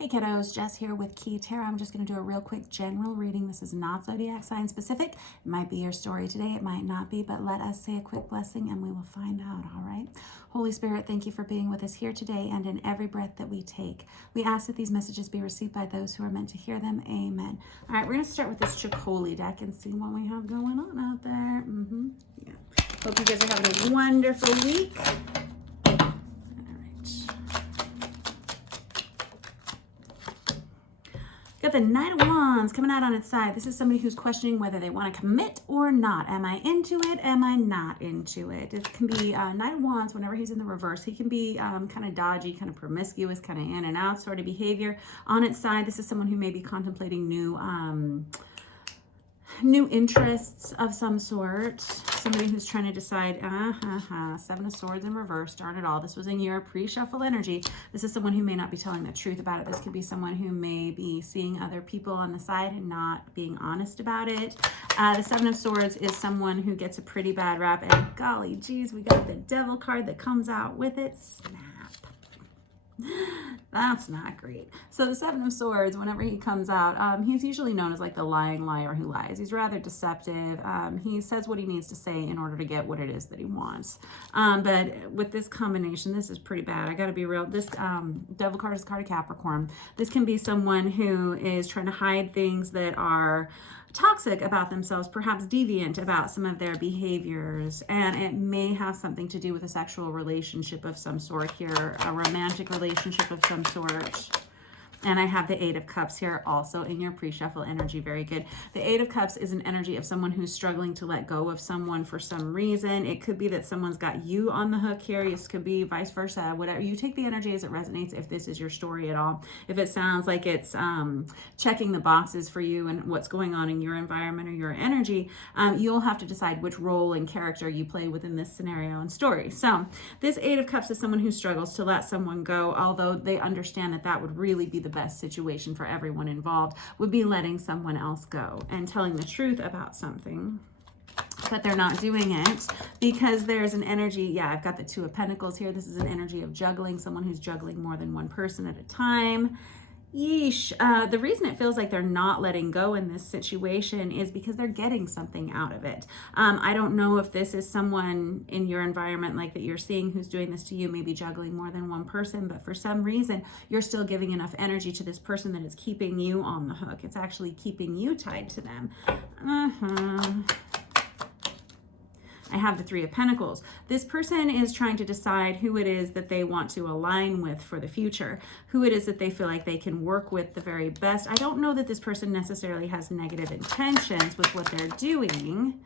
Hey kiddos, Jess here with Key Tarot. I'm just going to do a real quick general reading. This is not zodiac sign specific. It might be your story today, it might not be, but let us say a quick blessing and we will find out, all right? Holy Spirit, thank you for being with us here today and in every breath that we take. We ask that these messages be received by those who are meant to hear them. Amen. All right, we're going to start with this Chicoli deck and see what we have going on out there. Yeah. Hope you guys are having a wonderful week. Got the Knight of Wands coming out on its side. This is somebody who's questioning whether they want to commit or not. Am I into it? Am I not into it? It can be Knight of Wands whenever he's in the reverse. He can be kind of dodgy, kind of promiscuous, kind of in and out sort of behavior. On its side, this is someone who may be contemplating new interests of some sort. Somebody who's trying to decide, Seven of Swords in reverse, darn it all. This was in your pre-shuffle energy. This is someone who may not be telling the truth about it. This could be someone who may be seeing other people on the side and not being honest about it. The Seven of Swords is someone who gets a pretty bad rap, and golly geez, we got the Devil card that comes out with it. Snap. That's not great. So the Seven of Swords, whenever he comes out, he's usually known as like the lying liar who lies. He's rather deceptive. He says what he needs to say in order to get what it is that he wants. But with this combination, this is pretty bad. I got to be real. This Devil card is a card of Capricorn. This can be someone who is trying to hide things that are toxic about themselves, perhaps deviant about some of their behaviors, and it may have something to do with a sexual relationship of some sort here, a romantic relationship of some sort. And I have the Eight of Cups here also in your pre-shuffle energy. Very good. The Eight of Cups is an energy of someone who's struggling to let go of someone for some reason. It could be that someone's got you on the hook here. This could be vice versa. Whatever. You take the energy as it resonates if this is your story at all. If it sounds like it's checking the boxes for you and what's going on in your environment or your energy, you'll have to decide which role and character you play within this scenario and story. So this Eight of Cups is someone who struggles to let someone go, although they understand that that would really be the best situation for everyone involved, would be letting someone else go and telling the truth about something, but they're not doing it because there's an energy. Yeah, I've got the Two of Pentacles here. This is an energy of juggling, someone who's juggling more than one person at a time. Yeesh. The reason it feels like they're not letting go in this situation is because they're getting something out of it. I don't know if this is someone in your environment like that you're seeing who's doing this to you, maybe juggling more than one person, but for some reason you're still giving enough energy to this person that it's keeping you on the hook. It's actually keeping you tied to them. I have the Three of Pentacles. This person is trying to decide who it is that they want to align with for the future, who it is that they feel like they can work with the very best. I don't know that this person necessarily has negative intentions with what they're doing.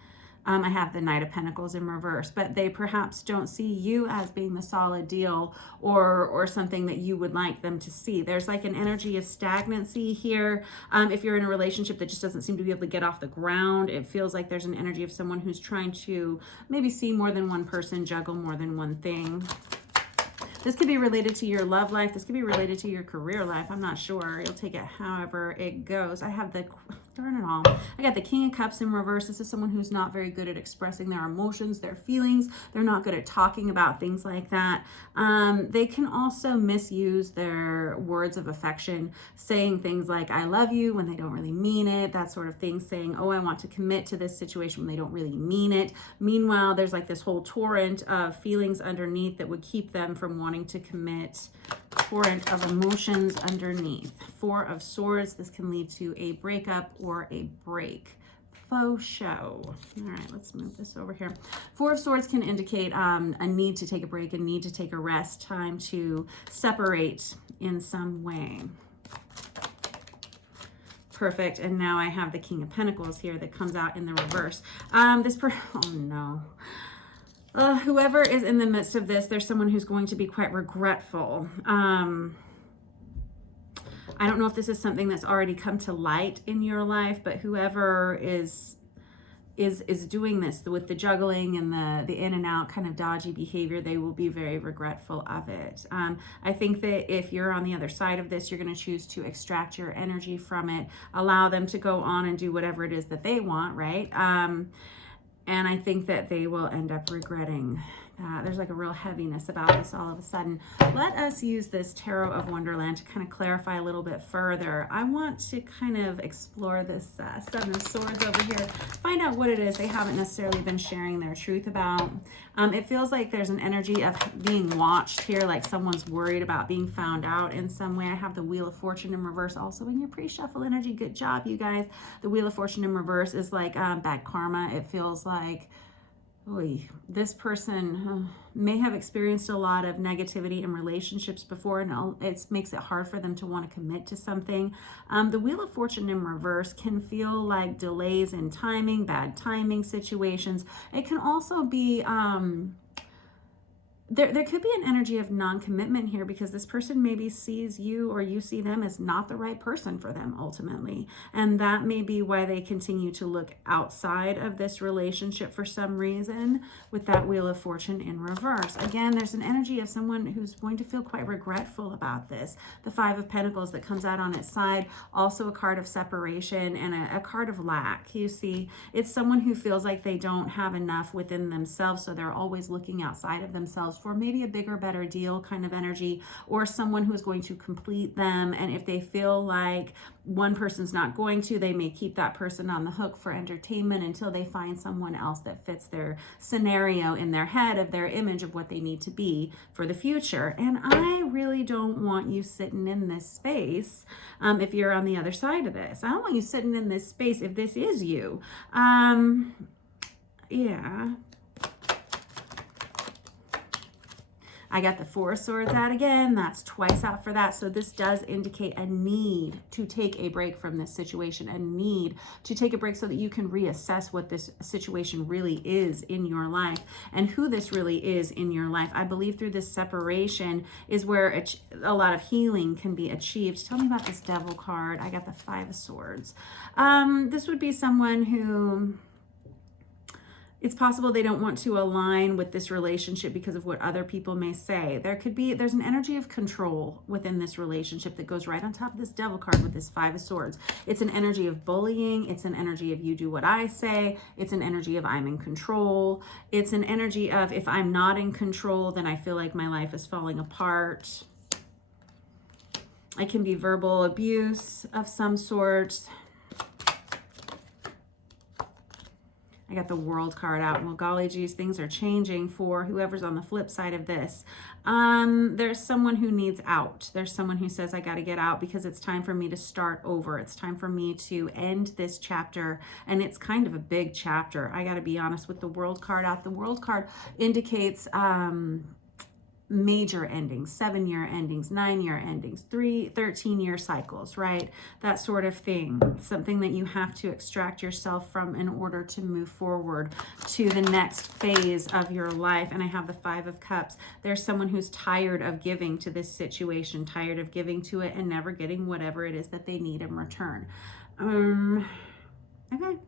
I have the Knight of Pentacles in reverse, but they perhaps don't see you as being the solid deal or something that you would like them to see. There's like an energy of stagnancy here. If you're in a relationship that just doesn't seem to be able to get off the ground, it feels like there's an energy of someone who's trying to maybe see more than one person, juggle more than one thing. This could be related to your love life. This could be related to your career life. I'm not sure. You'll take it however it goes. I have the, darn it all. I got the King of Cups in reverse. This is someone who's not very good at expressing their emotions, their feelings. They're not good at talking about things like that. They can also misuse their words of affection, saying things like, I love you, when they don't really mean it, that sort of thing, saying, oh, I want to commit to this situation when they don't really mean it. Meanwhile, there's like this whole torrent of feelings underneath that would keep them from wanting to commit. Torrent of emotions underneath. Four of Swords. This can lead to a breakup or a break. Faux show. All right, let's move this over here. Four of Swords can indicate a need to take a break, a need to take a rest, time to separate in some way. Perfect. And now I have the King of Pentacles here that comes out in the reverse. Oh no. Whoever is in the midst of this, there's someone who's going to be quite regretful. I don't know if this is something that's already come to light in your life, but whoever is doing this with the juggling and the in and out kind of dodgy behavior, they will be very regretful of it. I think that if you're on the other side of this, you're going to choose to extract your energy from it, allow them to go on and do whatever it is that they want, right? And I think that they will end up regretting There's like a real heaviness about this all of a sudden. Let us use this Tarot of Wonderland to kind of clarify a little bit further. I want to kind of explore this Seven of Swords over here, find out what it is they haven't necessarily been sharing their truth about. It feels like there's an energy of being watched here, like someone's worried about being found out in some way. I have the Wheel of Fortune in reverse also in your pre-shuffle energy. Good job, you guys. The Wheel of Fortune in reverse is like bad karma. It feels like this person may have experienced a lot of negativity in relationships before, and it makes it hard for them to want to commit to something. The Wheel of Fortune in reverse can feel like delays in timing, bad timing situations. It can also be there could be an energy of non-commitment here, because this person maybe sees you or you see them as not the right person for them ultimately. And that may be why they continue to look outside of this relationship for some reason with that Wheel of Fortune in reverse. Again, there's an energy of someone who's going to feel quite regretful about this. The Five of Pentacles that comes out on its side, also a card of separation and a card of lack. You see, it's someone who feels like they don't have enough within themselves, so they're always looking outside of themselves for maybe a bigger, better deal kind of energy, or someone who's going to complete them. And if they feel like one person's not going to, they may keep that person on the hook for entertainment until they find someone else that fits their scenario in their head of their image of what they need to be for the future. And I really don't want you sitting in this space if you're on the other side of this. I don't want you sitting in this space if this is you. Yeah. I got the Four of Swords out again. That's twice out for that. So this does indicate a need to take a break from this situation, a need to take a break so that you can reassess what this situation really is in your life and who this really is in your life. I believe through this separation is where a lot of healing can be achieved. Tell me about this Devil card. I got the Five of Swords. This would be someone who... it's possible they don't want to align with this relationship because of what other people may say. There's an energy of control within this relationship that goes right on top of this Devil card with this Five of Swords. It's an energy of bullying. It's an energy of you do what I say. It's an energy of I'm in control. It's an energy of if I'm not in control, then I feel like my life is falling apart. It can be verbal abuse of some sort. I got the World card out. Well, golly geez, things are changing for whoever's on the flip side of this. There's someone who needs out. There's someone who says, I got to get out because it's time for me to start over. It's time for me to end this chapter. And it's kind of a big chapter. I got to be honest with the World card out. The World card indicates major endings, 7-year endings, 9-year endings, 13-year cycles, right? That sort of thing. Something that you have to extract yourself from in order to move forward to the next phase of your life. And I have the Five of Cups. There's someone who's tired of giving to this situation, tired of giving to it and never getting whatever it is that they need in return. Okay.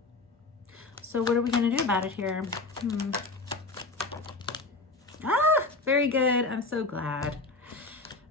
So what are we going to do about it here? Very good. I'm so glad.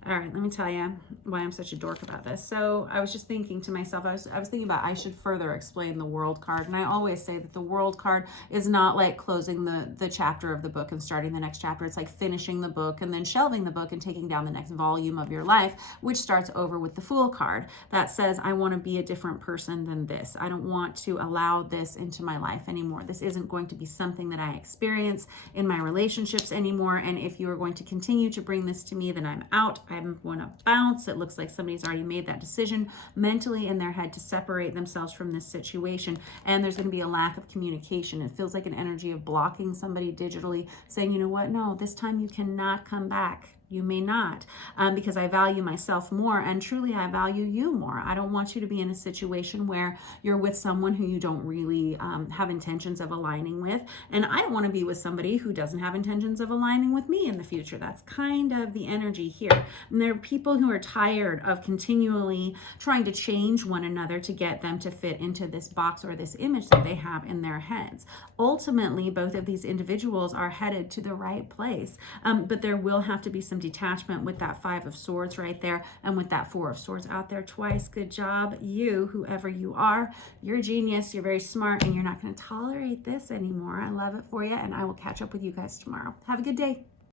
All right, let me tell you why I'm such a dork about this. So I was just thinking to myself, I was thinking about I should further explain the World card. And I always say that the World card is not like closing the chapter of the book and starting the next chapter. It's like finishing the book and then shelving the book and taking down the next volume of your life, which starts over with the Fool card that says, I want to be a different person than this. I don't want to allow this into my life anymore. This isn't going to be something that I experience in my relationships anymore. And if you are going to continue to bring this to me, then I'm out. I'm going to bounce. It looks like somebody's already made that decision mentally in their head to separate themselves from this situation. And there's going to be a lack of communication. It feels like an energy of blocking somebody digitally, saying, you know what? No, this time you cannot come back. You may not, because I value myself more, and truly I value you more. I don't want you to be in a situation where you're with someone who you don't really have intentions of aligning with, and I don't want to be with somebody who doesn't have intentions of aligning with me in the future. That's kind of the energy here. And there are people who are tired of continually trying to change one another to get them to fit into this box or this image that they have in their heads. Ultimately, both of these individuals are headed to the right place, but there will have to be some some detachment with that Five of Swords right there, and with that Four of Swords out there twice. Good job, you, whoever you are. You're a genius, you're very smart, and you're not going to tolerate this anymore. I love it for you, and I will catch up with you guys tomorrow. Have a good day.